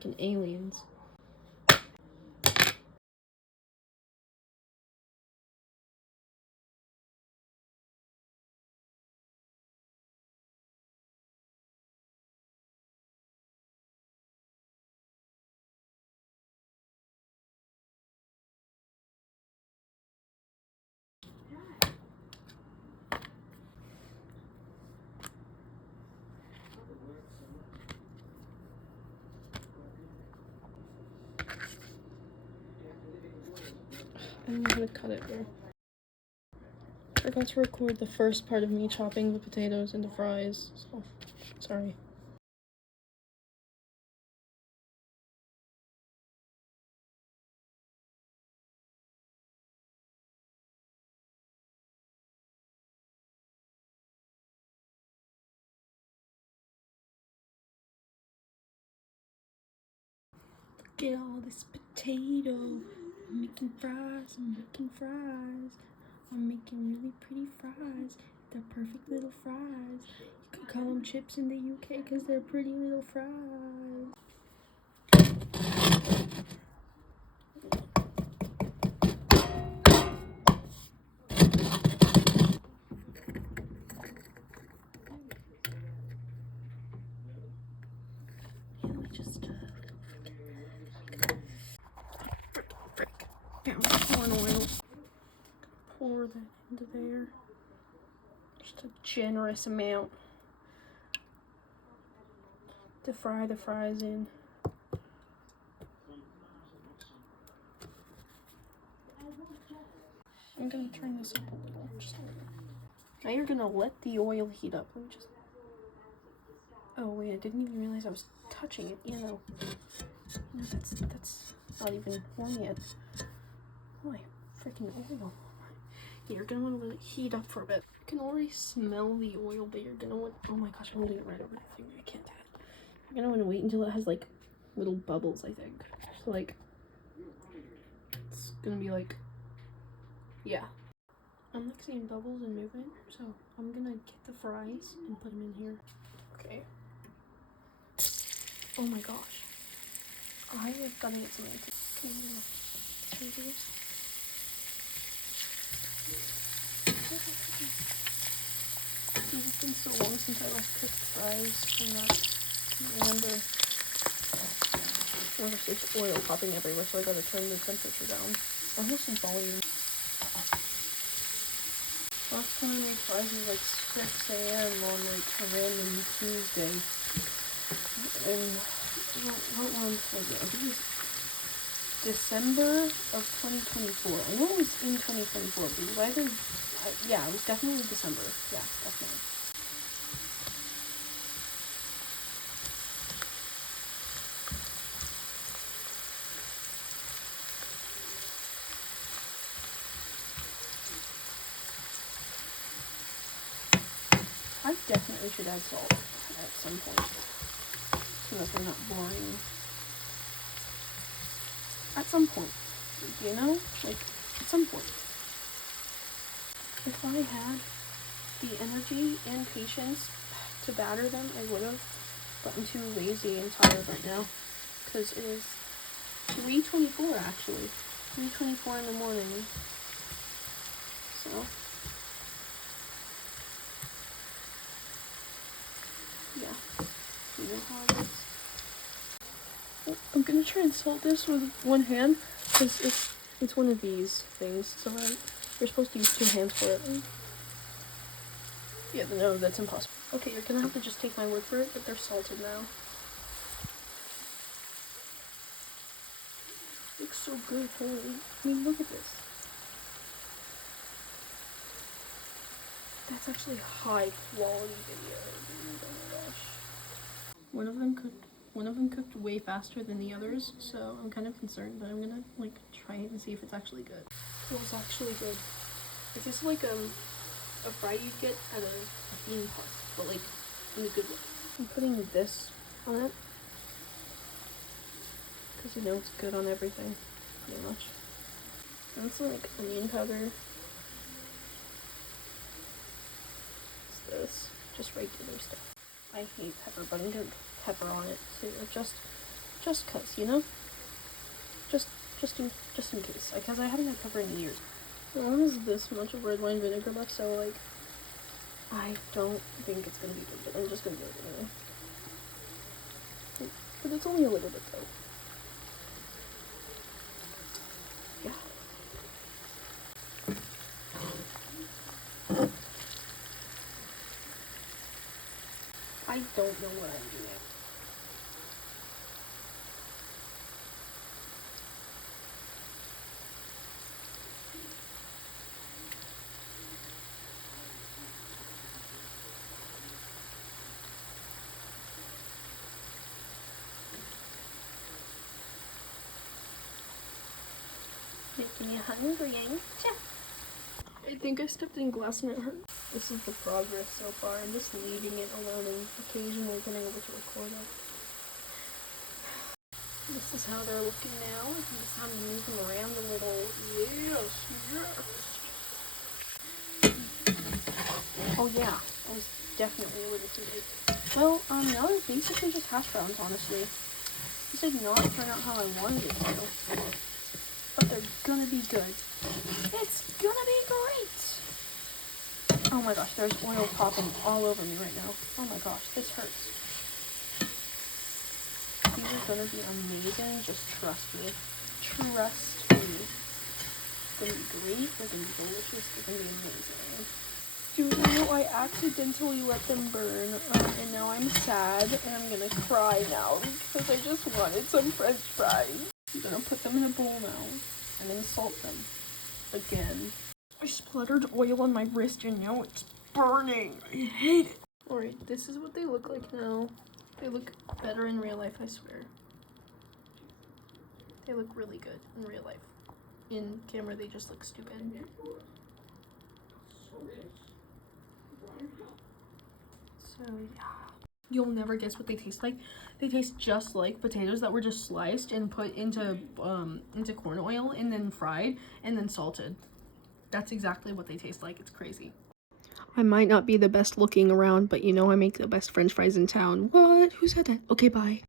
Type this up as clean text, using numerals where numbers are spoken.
freaking aliens. I don't know how to cut it there. I forgot to record the first part of me chopping the potatoes into fries, so sorry. Get all this potato. I'm making fries, I'm making fries. I'm making really pretty fries. They're perfect little fries. You could call them chips in the UK because they're pretty little fries. And we just found corn oil. Pour that into there. Just a generous amount to fry the fries in. I'm gonna turn this up a little. Just a little. Now you're gonna let the oil heat up. Let me just. Oh wait, I didn't even realize I was touching it. You know, that's not even warm yet. Oh my freaking oil! Yeah, you're gonna want to let it heat up for a bit. You can already smell the oil, but you're gonna want. Oh my gosh, I'm holding it right over my finger. I can't. You're gonna want to wait until it has like little bubbles. I think so. Like it's gonna be like. Yeah. I'm like seeing bubbles and movement, so I'm gonna get the fries and put them in here. Okay. Oh my gosh. I have gotta get some anti. Can you do this? It's been so long since I last cooked fries. I'm not remember. Oh, there's oil popping everywhere, so I gotta turn the temperature down. I have some volume. Last time I made fries was like 6 a.m. on like a random Tuesday. And what month was it? I think it was December of 2024. I know it was in 2024, but it was either, yeah, it was definitely December. Yeah, definitely. I definitely should add salt at some point, so that they're not boring. At some point, you know? Like, at some point. If I had the energy and patience to batter them, I would have, but I'm too lazy and tired right now, because it is 3:24 actually. 3:24 in the morning. So, yeah. You know how it is. Well, I'm gonna try and salt this with one hand, because it's one of these things, so you're supposed to use 2 hands for it. Yeah, no, that's impossible. Okay, you're gonna have to just take my word for it, but they're salted now. Looks so good, holy. I mean, look at this. That's actually high quality video, dude. Oh my gosh. One of them cooked way faster than the others, so I'm kind of concerned, but I'm gonna like try it and see if it's actually good. It was actually good. It's just like a fry you'd get at a theme park, but like in a good way. I'm putting this on it because you know it's good on everything, pretty much. And it's like onion powder. It's this, just regular stuff. I hate pepper, but I'm gonna put pepper on it to just Just cause, you know? Just in case. Because I haven't had pepper in years. As long as this much of red wine vinegar left, so like, I don't think it's gonna be good, but I'm just gonna do it anyway. But it's only a little bit though. Yeah. I don't know what I'm doing. Making me hungry, ain't ya? I think I stepped in glass and it hurt. This is the progress so far. I'm just leaving it alone and occasionally getting over to record it. This is how they're looking now. I can just have to move them around a little. Yes. Oh yeah, I was definitely a little too late. Well, now they're basically just hash browns, honestly. This did not turn out how I wanted it to. But they're gonna be good. It's gonna be great! Oh my gosh, there's oil popping all over me right now. Oh my gosh, this hurts. These are gonna be amazing, just trust me. Trust me. It's gonna be great, they're gonna be delicious, they're gonna be amazing. Dude, I accidentally let them burn, and now I'm sad, and I'm gonna cry now, because I just wanted some french fries. I'm gonna put them in a bowl now, and then salt them. Again. I spluttered oil on my wrist, and now it's burning. I hate it. Alright, this is what they look like now. They look better in real life, I swear. They look really good in real life. In camera, they just look stupid. So, yeah. You'll never guess what they taste like. They taste just like potatoes that were just sliced and put into corn oil and then fried and then salted. That's exactly what they taste like. It's crazy. I might not be the best looking around, but you know I make the best french fries in town. What? Who said that? Okay, bye.